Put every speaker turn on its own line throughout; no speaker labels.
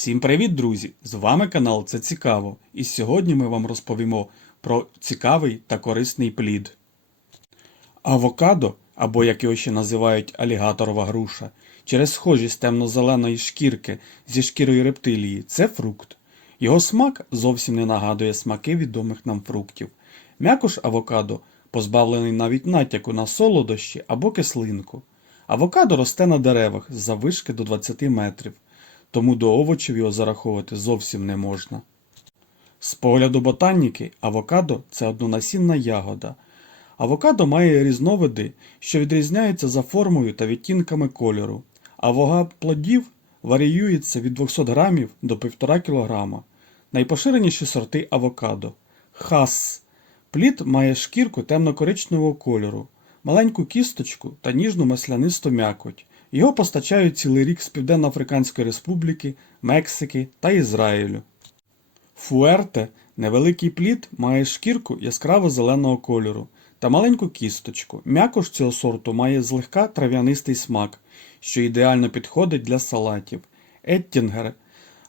Всім привіт, друзі! З вами канал Це Цікаво, і сьогодні ми вам розповімо про цікавий та корисний плід. Авокадо, або як його ще називають алігаторова груша, через схожість темно-зеленої шкірки зі шкірою рептилії це фрукт. Його смак зовсім не нагадує смаки відомих нам фруктів. М'якош авокадо позбавлений навіть натяку на солодощі або кислинку. Авокадо росте на деревах з заввишки до 20 метрів, тому до овочів його зараховувати зовсім не можна. З погляду ботаніки, авокадо це однонасінна ягода. Авокадо має різновиди, що відрізняються за формою та відтінками кольору, а вага плодів варіюється від 200 грамів до 1,5 кг. Найпоширеніші сорти авокадо. Хас. Плід має шкірку темно-коричневого кольору, маленьку кісточку та ніжну маслянисту м'якоть. Його постачають цілий рік з Південно-Африканської Республіки, Мексики та Ізраїлю. Фуерте невеликий плід має шкірку яскраво зеленого кольору та маленьку кісточку. М'якош цього сорту має злегка трав'янистий смак, що ідеально підходить для салатів. Еттінгер.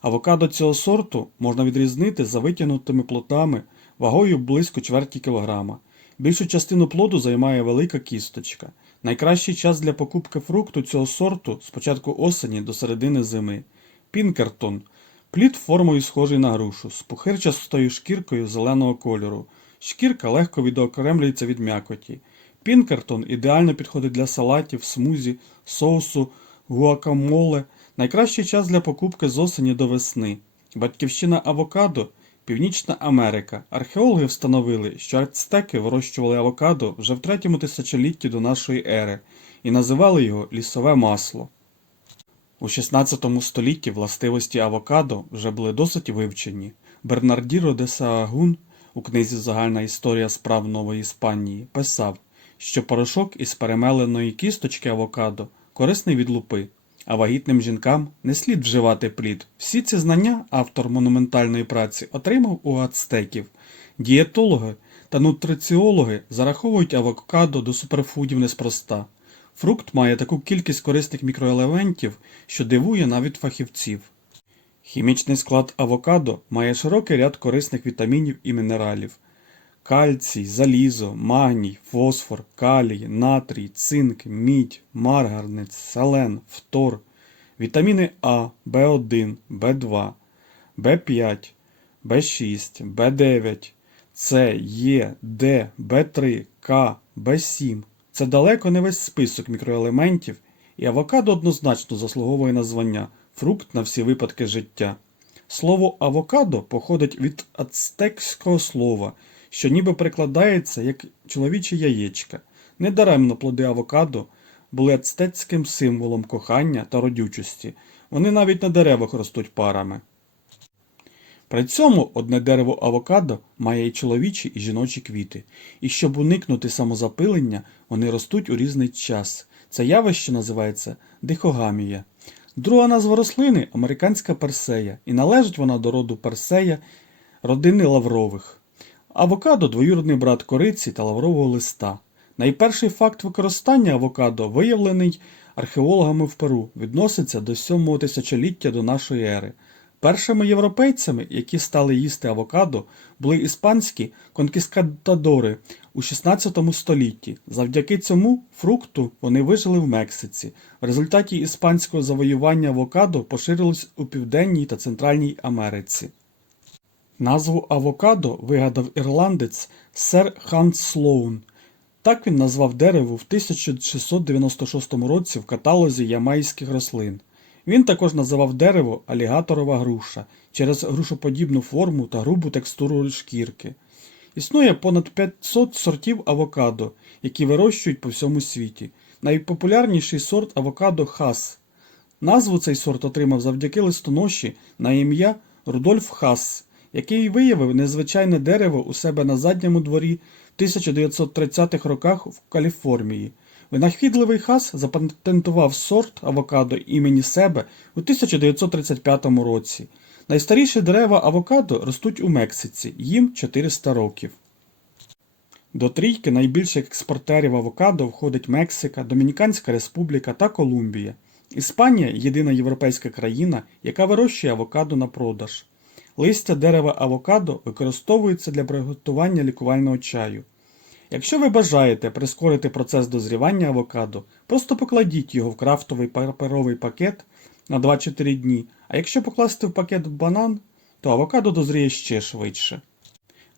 Авокадо цього сорту можна відрізнити за витягнутими плодами вагою близько чверті кілограма. Більшу частину плоду займає велика кісточка. Найкращий час для покупки фрукту цього сорту з початку осені до середини зими. Пінкертон. Плід формою схожий на грушу, з пухирчастою шкіркою зеленого кольору. Шкірка легко відокремлюється від м'якоті. Пінкертон ідеально підходить для салатів, смузі, соусу, гуакамоле. Найкращий час для покупки з осені до весни. Батьківщина авокадо Північна Америка. Археологи встановили, що ацтеки вирощували авокадо вже в третьому тисячолітті до нашої ери і називали його лісове масло. У 16 столітті властивості авокадо вже були досить вивчені. Бернардіро де Саагун у книзі Загальна історія справ Нової Іспанії писав, що порошок із перемеленої кісточки авокадо корисний від лупи, а вагітним жінкам не слід вживати плід. Всі ці знання автор монументальної праці отримав у ацтеків. Дієтологи та нутриціологи зараховують авокадо до суперфудів неспроста. Фрукт має таку кількість корисних мікроелементів, що дивує навіть фахівців. Хімічний склад авокадо має широкий ряд корисних вітамінів і мінералів: кальцій, залізо, магній, фосфор, калій, натрій, цинк, мідь, маргарнець, селен, фтор, вітаміни А, В1, В2, В5, В6, В9, С, Е, Д, В3, К, В7. Це далеко не весь список мікроелементів, і авокадо однозначно заслуговує на звання фрукт на всі випадки життя. Слово авокадо походить від ацтекського слова, що ніби перекладається як чоловіче яєчка. Недаремно плоди авокадо були ацтецьким символом кохання та родючості. Вони навіть на деревах ростуть парами. При цьому одне дерево авокадо має і чоловічі, і жіночі квіти, і щоб уникнути самозапилення, вони ростуть у різний час. Це явище називається дихогамія. Друга назва рослини американська персея, і належить вона до роду персея родини лаврових. Авокадо двоюродний брат кориці та лаврового листа. Найперший факт використання авокадо, виявлений археологами в Перу, відноситься до 7 тисячоліття до нашої ери. Першими європейцями, які стали їсти авокадо, були іспанські конкіскададори у 16 столітті. Завдяки цьому фрукту вони вижили в Мексиці. В результаті іспанського завоювання авокадо поширилось у Південній та Центральній Америці. Назву авокадо вигадав ірландець сер Ханс Слоун. Так він назвав дерево в 1696 році в каталозі ямайських рослин. Він також називав дерево алігаторова груша через грушоподібну форму та грубу текстуру шкірки. Існує понад 500 сортів авокадо, які вирощують по всьому світі. Найпопулярніший сорт авокадо хас. Назву цей сорт отримав завдяки листоноші на ім'я Рудольф Хас, який виявив незвичайне дерево у себе на задньому дворі в 1930-х роках в Каліфорнії. Винахідливий Хас запатентував сорт авокадо імені себе у 1935 році. Найстаріші дерева авокадо ростуть у Мексиці, їм 400 років. До трійки найбільших експортерів авокадо входить Мексика, Домініканська Республіка та Колумбія. Іспанія єдина європейська країна, яка вирощує авокадо на продаж. Листя дерева авокадо використовується для приготування лікувального чаю. Якщо ви бажаєте прискорити процес дозрівання авокадо, просто покладіть його в крафтовий паперовий пакет на 2-4 дні, а якщо покласти в пакет банан, то авокадо дозріє ще швидше.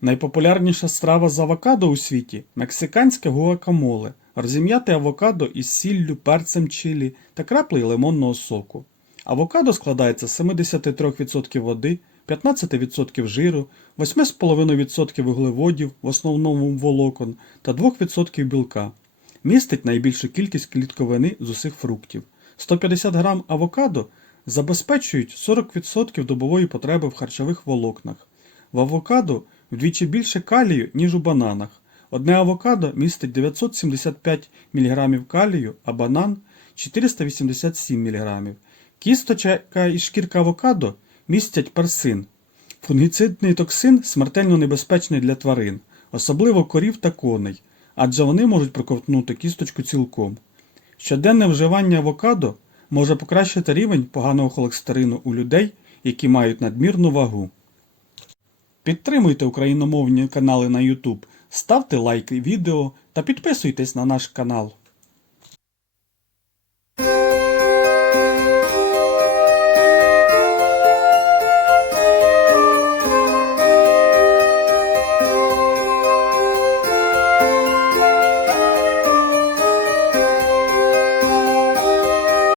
Найпопулярніша страва з авокадо у світі мексиканське гуакамоле, розім'яте авокадо із сіллю, перцем чилі та краплею лимонного соку. Авокадо складається з 73% води, 15% жиру, 8,5% вуглеводів, в основному волокон, та 2% білка. Містить найбільшу кількість клітковини з усіх фруктів. 150 грам авокадо забезпечують 40% добової потреби в харчових волокнах. В авокадо вдвічі більше калію, ніж у бананах. Одне авокадо містить 975 мг калію, а банан 487 мг. Кісточка і шкірка авокадо містять персин. Фунгіцидний токсин смертельно небезпечний для тварин, особливо корів та коней, адже вони можуть проковтнути кісточку цілком. Щоденне вживання авокадо може покращити рівень поганого холестерину у людей, які мають надмірну вагу. Підтримуйте україномовні канали на YouTube, ставте лайки відео та підписуйтесь на наш канал.